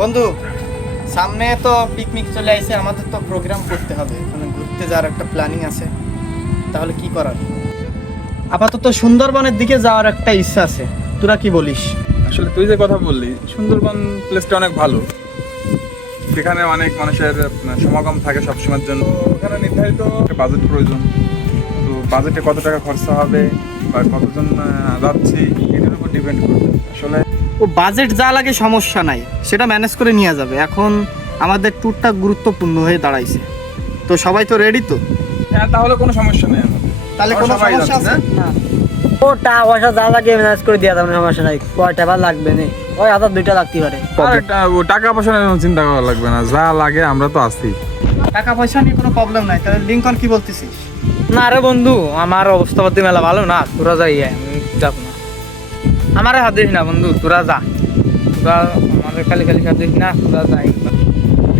বন্ধু, সামনে তো পিকনিক চলে আসছে, আমাদের তো প্রোগ্রাম করতে হবে, মানে ঘুরতে যাওয়ার একটা প্ল্যানিং আছে। তাহলে কি করার? আপাতত সুন্দরবনের দিকে যাওয়ার একটা ইচ্ছা আছে, তোরা কি বলিস? আসলে তুই যে কথা বললি, সুন্দরবন প্লেসটা অনেক ভালো। সেখানে অনেক মানুষের সমাগম থাকে সবসময়ের জন্য। ওখানে নির্ধারিত বাজেট প্রয়োজন। তো বাজেটে কত টাকা খরচা হবে বা কতজন যাচ্ছি এটার উপর ডিপেন্ড করবে আসলে। ও বাজেট যা লাগে সমস্যা নাই, সেটা ম্যানেজ করে নেওয়া যাবে। এখন আমাদের ট্যুরটা গুরুত্বপূর্ণ হয়ে দাঁড়াইছে, তো সবাই তো রেডি তো? হ্যাঁ, তাহলে কোনো সমস্যা নেই আমাদের। তাহলে কোনো সবাই সমস্যা যাচ্ছে, আছে না? ও টাকা পয়সা যা লাগে ম্যানেজ করে দেওয়া যাবে, সমস্যা নাই। কয়টা বার লাগবে না, ওই 1000-2000 লাগতে পারে। ও টাকা পয়সা নিয়ে কোনো চিন্তা করা লাগবে না, যা লাগে আমরা তো আছি। টাকা পয়সা নিয়ে কোনো প্রবলেম নাই। তাহলে লিঙ্কন কি বলতেছিস? না রে বন্ধু, আমার অবস্থা পাতি মেলা ভালো না, তোরা যাই, আমি যাব না। আমারে হাত দিস না বন্ধু, তোরা যা। তোরা আমাদের খালি খালি হাত দিস না, তোরা যাই।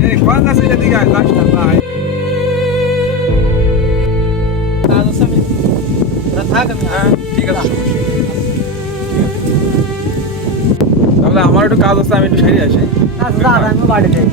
এই কোন আছে এদিকে আয়, যাস না, ভাই। হ্যাঁ, ঠিক আছে, সমস্যা নেই। তাহলে আমার একটু কাজ আছে, আমি একটু সেরে আসি। আচ্ছা, আমি বাড়ি যাই।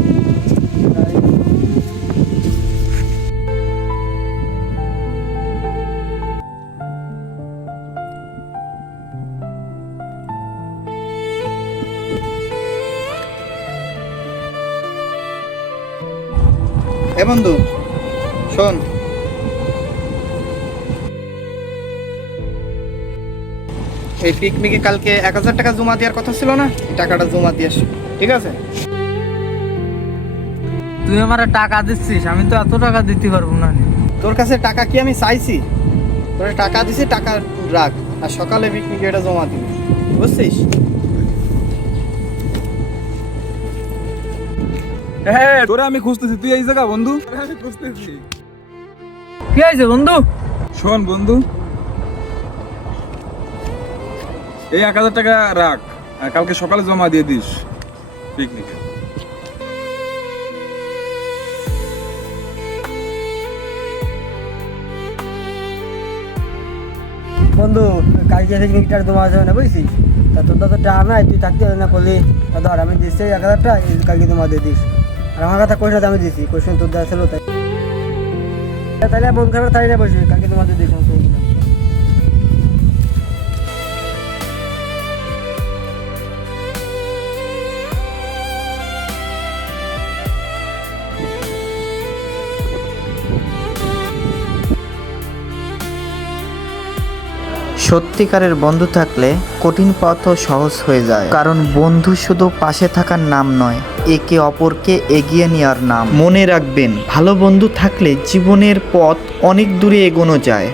এ বন্ধু শোন, এই পিকনিকে কালকে 1000 টাকা জমা দেওয়ার কথা ছিল না? এই টাকাটা জমা দিয়ে আসো, ঠিক আছে? তুই আমার টাকা দিচ্ছিস, আমি তো এত টাকা দিতে পারবো না। তোর কাছে টাকা কি আমি চাইছি? তোর টাকা দিছি, টাকা রাখ, আর সকালে পিকনিকে এটা জমা দিবি, বুঝছিস? হ্যাঁ, তোরে আমি খুঁজতেছি, তুই এই জায়গা বন্ধু? আমি খুঁজতেছি। কি হয়েছে বন্ধু? শোন বন্ধু, এই 1000 টাকা রাখ, আর কালকে সকালে জমা দিয়ে দিস পিকনিকে। বন্ধু, কালকে পিকনিকটা তোমার যাবে না, বুঝছিস? তা তোর তো টাকা নাই, তুই থাকতে হবে না করলি। ধর আমি দিচ্ছি 1000 টাকা, কালকে তোমার দিয়ে দিস। আর আমার কথা কোশ্চেন আমি দিচ্ছি, কোশ্চেন তোর দেওয়া ছিল তাই। তাহলে মন খারাপ তাই না, বসবি, কালকে তোমার দিয়ে দিস। সত্যিকারের বন্ধু থাকলে কঠিন পথও সহজ হয়ে যায়, কারণ বন্ধু শুধু পাশে থাকার নাম নয়, একে অপরকে এগিয়ে নেওয়ার নাম। মনে রাখবেন, ভালো বন্ধু থাকলে জীবনের পথ অনেক দূরে এগোনো যায়।